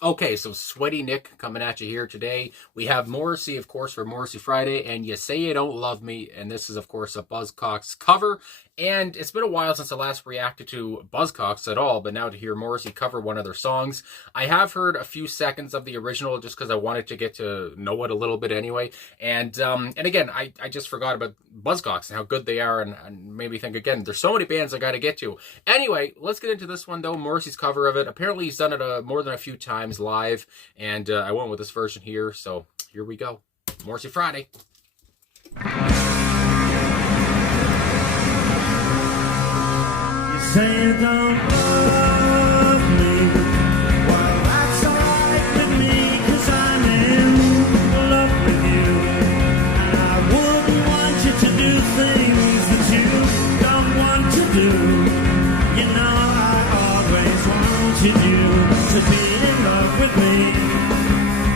Okay, so Sweaty Nick coming at you here today. We have Morrissey, of course, for Morrissey Friday, and You Say You Don't Love Me. And this is, of course, a Buzzcocks cover. And it's been a while since I last reacted to Buzzcocks at all, but now to hear Morrissey cover one of their songs. I have heard a few seconds of the original just because I wanted to get to know it a little bit anyway. And again, I just forgot about Buzzcocks and how good they are, and made me think again, there's so many bands I got to get to. Anyway, let's get into this one, though. Morrissey's cover of it. Apparently, he's done it more than a few times live, and I went with this version here, so here we go. Morrissey Friday. You say you don't love me, well that's alright with me, 'cause I'm in love with you, and I wouldn't want you to do things that you don't want to do. You know I always wanted you to be in love with me,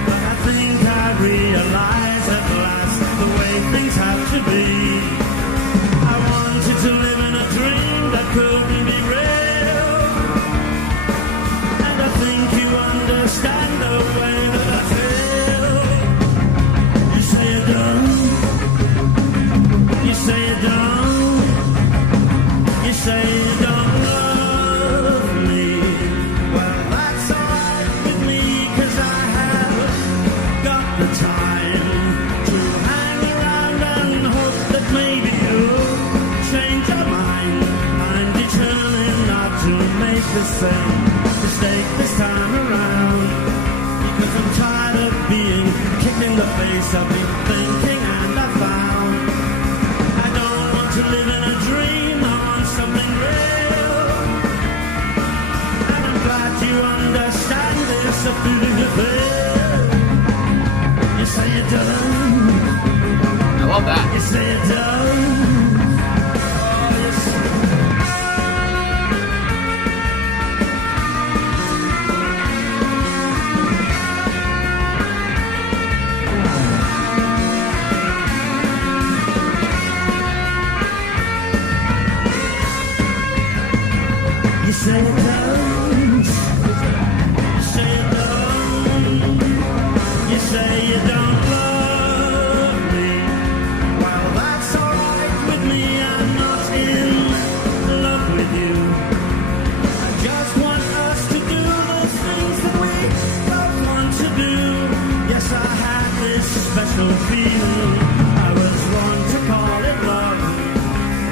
but I think I realize at last the way things have to be. I wanted to live in a dream that couldn't be real, and I think you understand the way that I feel. You say you don't, you say you don't, you say you don't love me. Well, that's alright with me, 'cause I have got the time to hang around and hope that maybe you'll change your mind. I'm determined not to make the same mistake this time around, because I'm tired of being kicked in the face. I've been thinking and I found I don't want to live in a dream, I want something real, and I'm glad you understand this. A feeling of it. You say you don't, I love that. you say you don't. You say you don't, you say you don't, you say you don't love me. Well, that's alright with me, I'm not in love with you. I just want us to do those things that we both want to do. Yes, I had this special feeling, I was wrong to call it love,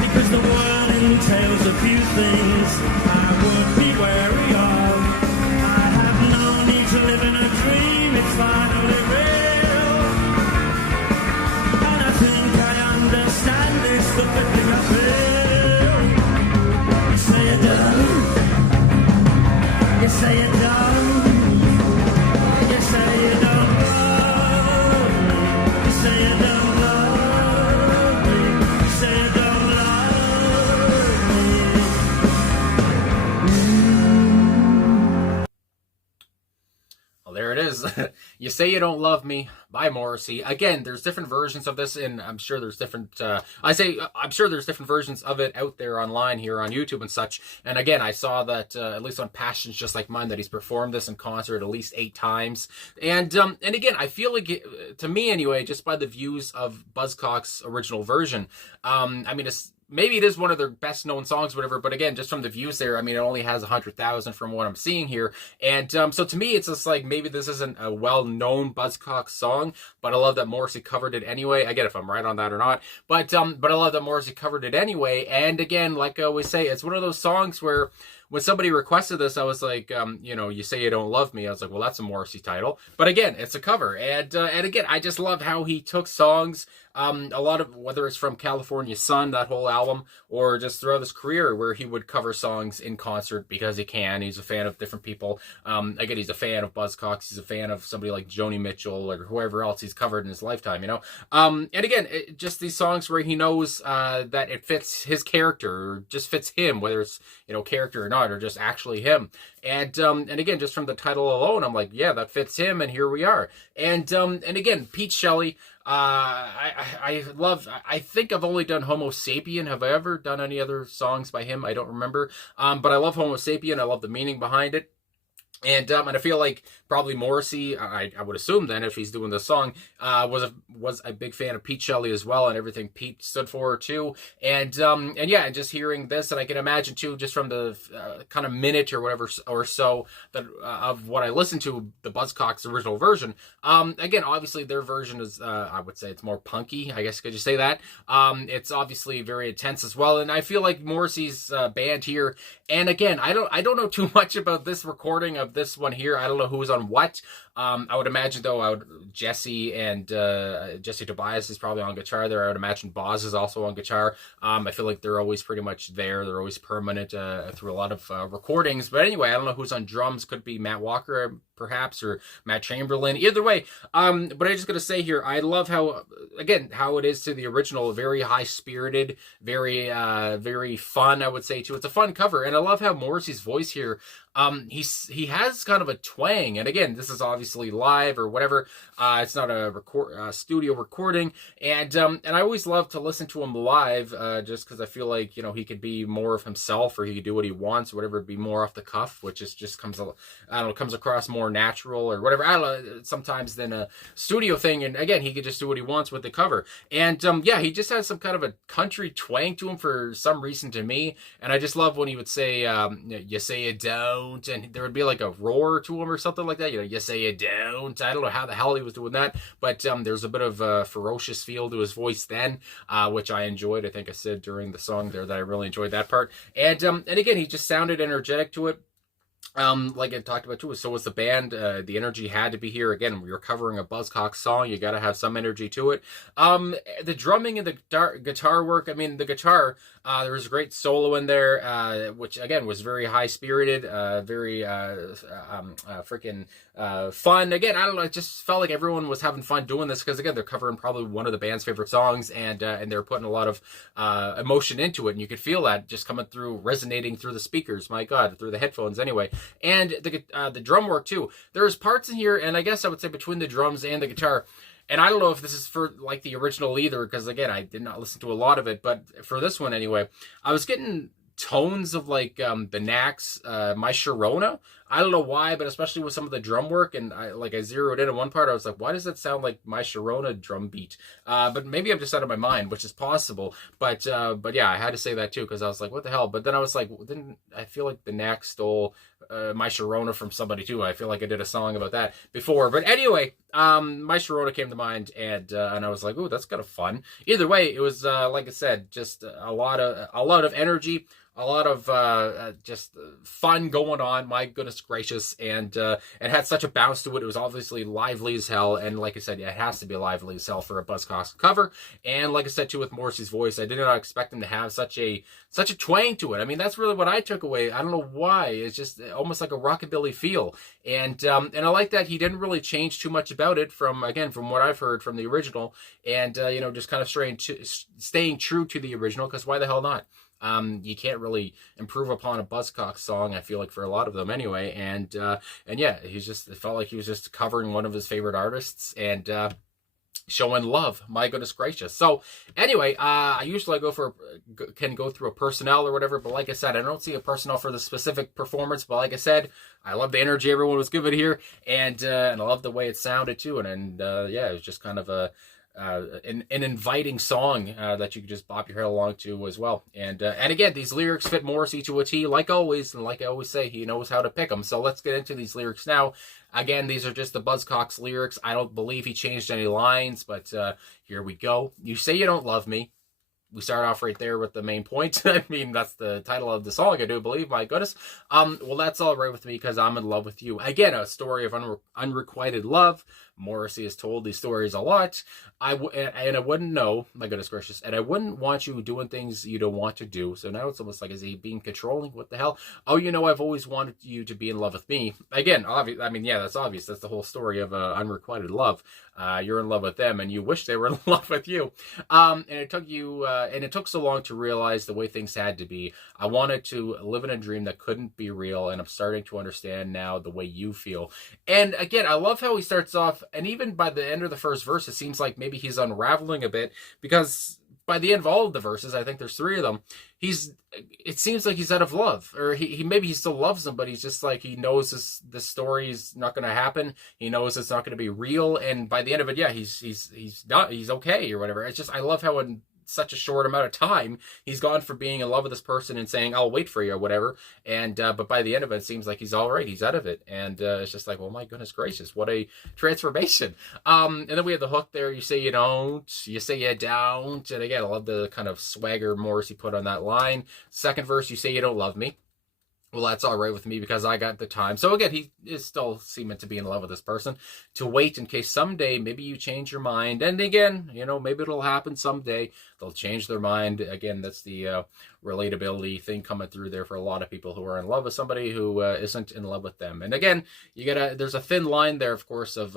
because the word entails a few things I would be wary of. I have no need to live in a dream, it's finally real, and I think I understand this, the feeling I feel. You say you don't, you say you don't, you say you don't love me, you say you don't love me, you say you don't love me. Well, there it is. You Say You Don't Love Me by Morrissey. Again, there's different versions of this, and I'm sure there's different. I'm sure there's different versions of it out there online here on YouTube and such. And again, I saw that at least on Passions Just Like Mine that he's performed this in concert at least 8 times. And again, I feel like to me anyway, just by the views of Buzzcocks' original version, I mean it's. Maybe it is one of their best known songs, whatever. But again, just from the views there, I mean, it only has 100,000 from what I'm seeing here. And so to me, it's just like maybe this isn't a well-known Buzzcocks song, but I love that Morrissey covered it anyway. Again, if I'm right on that or not, but I love that Morrissey covered it anyway. And again, like I always say, it's one of those songs where when somebody requested this, I was like, You Say You Don't Love Me. I was like, well, that's a Morrissey title. But again, it's a cover. And again, I just love how he took songs, a lot of, whether it's from California Sun, that whole album, or just throughout his career where he would cover songs in concert because he can. He's a fan of different people. Again, he's a fan of Buzzcocks. He's a fan of somebody like Joni Mitchell or whoever else he's covered in his lifetime, And again, just these songs where he knows that it fits his character, or just fits him, whether it's, character or not, or just actually him. And again, just from the title alone, I'm like, yeah, that fits him, and here we are. And again, Pete Shelley, I love, I think I've only done Homo Sapien. Have I ever done any other songs by him? I don't remember. But I love Homo Sapien. I love the meaning behind it. And I feel like probably Morrissey, I would assume then, if he's doing this song, was a big fan of Pete Shelley as well, and everything Pete stood for too. And yeah, just hearing this, and I can imagine too, just from the kind of minute or whatever or so that of what I listened to, the Buzzcocks original version. Again, obviously their version is, I would say it's more punky. I guess could you say that? It's obviously very intense as well, and I feel like Morrissey's band here. And again, I don't know too much about this recording of this one here. I don't know who's on what. I would imagine though, Jesse and Jesse Tobias is probably on guitar there. I would imagine Boz is also on guitar. I feel like they're always pretty much there. They're always permanent through a lot of recordings. But anyway, I don't know who's on drums. Could be Matt Walker perhaps, or Matt Chamberlain. Either way, but I'm just gonna say here, I love how, again, how it is to the original. Very high spirited, very fun. I would say too. It's a fun cover, and I love how Morrissey's voice here. He has kind of a twang, and again, this is obviously live or whatever. It's not a studio recording, and I always love to listen to him live, just because I feel like, you know, he could be more of himself, or he could do what he wants, or whatever, be more off the cuff, which is just comes across more natural or whatever. I don't know, sometimes than a studio thing, and again, he could just do what he wants with the cover, and yeah, he just has some kind of a country twang to him for some reason to me, and I just love when he would say, "You say you don't." And there would be like a roar to him or something like that. You know, you say you don't. I don't know how the hell he was doing that, but there's a bit of a ferocious feel to his voice then, which I enjoyed. I think I said during the song there that I really enjoyed that part. And again, he just sounded energetic to it. Like I talked about too, so was the band. The energy had to be here. Again, you're covering a Buzzcocks song, you got to have some energy to it. The drumming and the guitar work, I mean, the guitar, there was a great solo in there, which again was very high spirited, very freaking fun. Again, I don't know, it just felt like everyone was having fun doing this, because again, they're covering probably one of the band's favorite songs, and they're putting a lot of emotion into it, and you could feel that just coming through, resonating through the speakers, my god, through the headphones anyway. And the drum work too. There's parts in here, and I guess I would say between the drums and the guitar, and I don't know if this is for like the original either, because again, I did not listen to a lot of it, but for this one anyway, I was getting tones of like the Knack's My Sharona. I don't know why, but especially with some of the drum work, and I zeroed in on one part, I was like, why does that sound like My Sharona drum beat? But maybe I'm just out of my mind, which is possible. But yeah, I had to say that too, because I was like, what the hell? But then I was like, didn't I feel like the Knack stole My Sharona from somebody too? I feel like I did a song about that before. But anyway, My Sharona came to mind, and I was like, ooh, that's kind of fun. Either way, it was like I said, just a lot of energy, a lot of just fun going on. My goodness gracious, and it had such a bounce to it. It was obviously lively as hell, and like I said, yeah, it has to be lively as hell for a Buzzcocks cover. And like I said too, with Morrissey's voice, I did not expect him to have such a twang to it. I mean, that's really what I took away. I don't know why. It's just almost like a rockabilly feel, and I like that he didn't really change too much about it from what I've heard from the original, and you know, just kind of staying true to the original, because why the hell not? You can't really improve upon a Buzzcocks song, I feel like, for a lot of them anyway. And yeah, it felt like he was just covering one of his favorite artists, and showing love. My goodness gracious. So anyway, I usually can go through a personnel or whatever, but like I said, I don't see a personnel for the specific performance. But like I said, I love the energy everyone was giving here, and I love the way it sounded too. And yeah, it was just kind of an inviting song that you could just bop your head along to as well. And again, these lyrics fit Morrissey to a T, like always, and like I always say, he knows how to pick them. So let's get into these lyrics now. Again, these are just the Buzzcocks lyrics. I don't believe he changed any lines, but here we go. You say you don't love me. We start off right there with the main point. I mean, that's the title of the song, I do believe. My goodness. Well, that's all right with me, because I'm in love with you. Again, a story of unrequited love. Morrissey has told these stories a lot. And I wouldn't know, my goodness gracious, and I wouldn't want you doing things you don't want to do. So now it's almost like, is he being controlling? What the hell? Oh, you know, I've always wanted you to be in love with me. Again, obvious. I mean, yeah, that's obvious. That's the whole story of unrequited love. You're in love with them, and you wish they were in love with you. And it took so long to realize the way things had to be. I wanted to live in a dream that couldn't be real, and I'm starting to understand now the way you feel. And again, I love how he starts off, and even by the end of the first verse, it seems like maybe he's unraveling a bit, because by the end of all of the verses, I think there's 3 of them, it seems like he's out of love, or he maybe he still loves them, but he's just like, he knows this story is not going to happen. He knows it's not going to be real, and by the end of it, yeah, he's okay or whatever. It's just, I love how in such a short amount of time he's gone from being in love with this person and saying I'll wait for you or whatever, and but by the end of it, it seems like he's all right, he's out of it, and it's just like, well, my goodness gracious, what a transformation. And then we have the hook there, you say you don't, you say you don't, and again, I love the kind of swagger Morrissey put on that line. Second verse, you say you don't love me. Well, that's all right with me because I got the time. So again, he is still seeming to be in love with this person. To wait in case someday maybe you change your mind. And again, maybe it'll happen someday. They'll change their mind. Again, that's the relatability thing coming through there for a lot of people who are in love with somebody who isn't in love with them. And again, there's a thin line there, of course, of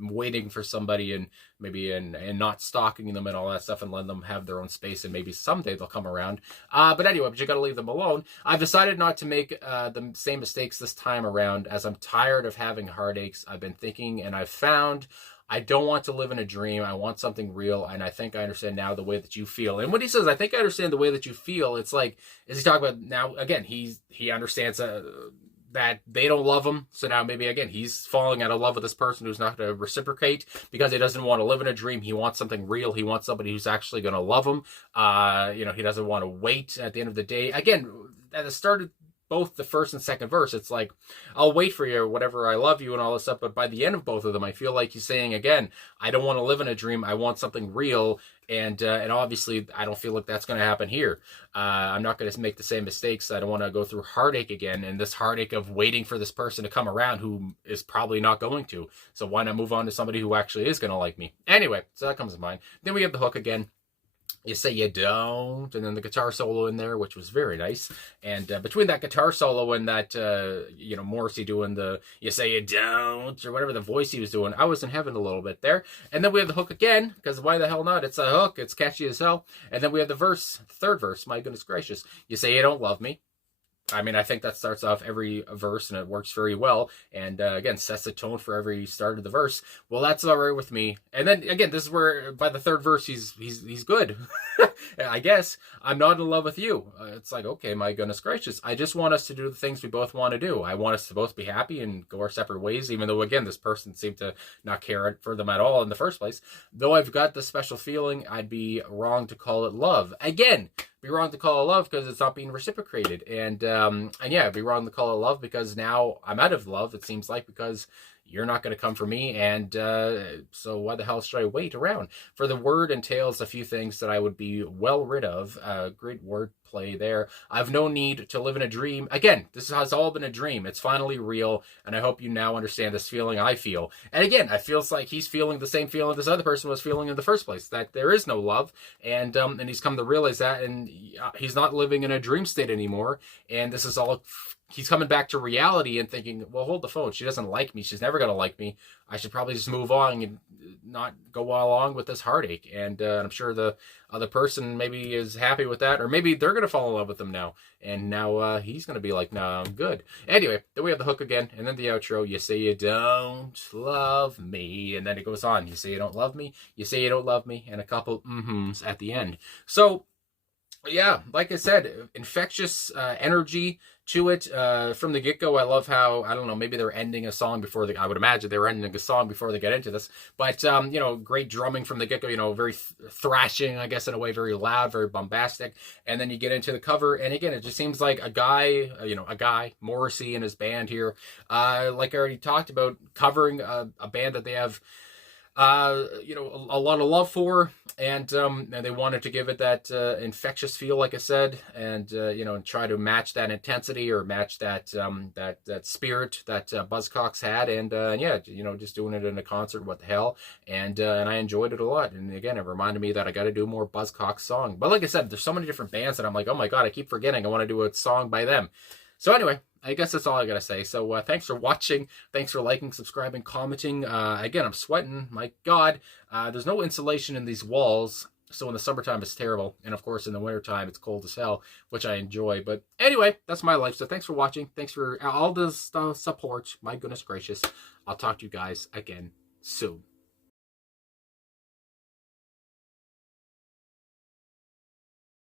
waiting for somebody and maybe and not stalking them and all that stuff and letting them have their own space, and maybe someday they'll come around. But anyway, you got to leave them alone. I've decided not to make the same mistakes this time around, as I'm tired of having heartaches. I've been thinking, and I've found I don't want to live in a dream. I want something real, and I think I understand now the way that you feel. And when he says, I think I understand the way that you feel, it's like, is he talking about now, again, he understands that they don't love him, so now maybe, again, he's falling out of love with this person who's not going to reciprocate because he doesn't want to live in a dream. He wants something real. He wants somebody who's actually going to love him. He doesn't want to wait at the end of the day. Again, at the start of both the first and second verse, it's like, I'll wait for you or whatever, I love you and all this stuff, but by the end of both of them, I feel like he's saying, again, I don't want to live in a dream, I want something real, and obviously I don't feel like that's going to happen here. I'm not going to make the same mistakes. I don't want to go through heartache again, and this heartache of waiting for this person to come around who is probably not going to, so why not move on to somebody who actually is going to like me? Anyway, so that comes to mind. Then we have the hook again. You say you don't, and then the guitar solo in there, which was very nice. And between that guitar solo and that, Morrissey doing the you say you don't, or whatever the voice he was doing, I was in heaven a little bit there. And then we have the hook again, because why the hell not? It's a hook, it's catchy as hell. And then we have the third verse, my goodness gracious. You say you don't love me. I mean, I think that starts off every verse, and it works very well. And again, sets the tone for every start of the verse. Well, that's all right with me. And then again, this is where by the third verse, he's good. I guess I'm not in love with you. It's like, okay, my goodness gracious. I just want us to do the things we both want to do. I want us to both be happy and go our separate ways. Even though, again, this person seemed to not care for them at all in the first place. Though I've got this special feeling, I'd be wrong to call it love. Again, be wrong to call it love because it's not being reciprocated, and yeah, be wrong to call it love because now I'm out of love, it seems like, because you're not going to come for me, and so why the hell should I wait around? For the word entails a few things that I would be well rid of. Great word play there. I've no need to live in a dream. Again, this has all been a dream. It's finally real, and I hope you now understand this feeling I feel. And again, I feels like he's feeling the same feeling this other person was feeling in the first place, that there is no love, and he's come to realize that, and he's not living in a dream state anymore, and this is all... He's coming back to reality and thinking, well, hold the phone. She doesn't like me. She's never going to like me. I should probably just move on and not go along with this heartache. And I'm sure the other person maybe is happy with that, or maybe they're going to fall in love with him now. And now he's going to be like, no, I'm good. Anyway, then we have the hook again, and then the outro. You say you don't love me, and then it goes on. You say you don't love me. You say you don't love me, and a couple mm-hms at the end. So, yeah, like I said, infectious energy to it from the get-go. I love how, I don't know, maybe they're ending a song before I would imagine they were ending a song before they get into this, but great drumming from the get-go, very thrashing, I guess, in a way, very loud, very bombastic. And then you get into the cover, and again, it just seems like a guy, Morrissey and his band here, like I already talked about, covering a band that they have a lot of love for, and they wanted to give it that infectious feel, like I said, and and try to match that intensity or match that that spirit that Buzzcocks had, and just doing it in a concert, what the hell, and I enjoyed it a lot. And again, it reminded me that I got to do more Buzzcocks song. But like I said, there's so many different bands that I'm like, oh my god, I keep forgetting I want to do a song by them. So anyway, I guess that's all I gotta say. So thanks for watching. Thanks for liking, subscribing, commenting. Again, I'm sweating. My God, there's no insulation in these walls. So in the summertime, it's terrible. And of course, in the wintertime, it's cold as hell, which I enjoy. But anyway, that's my life. So thanks for watching. Thanks for all the support. My goodness gracious. I'll talk to you guys again soon.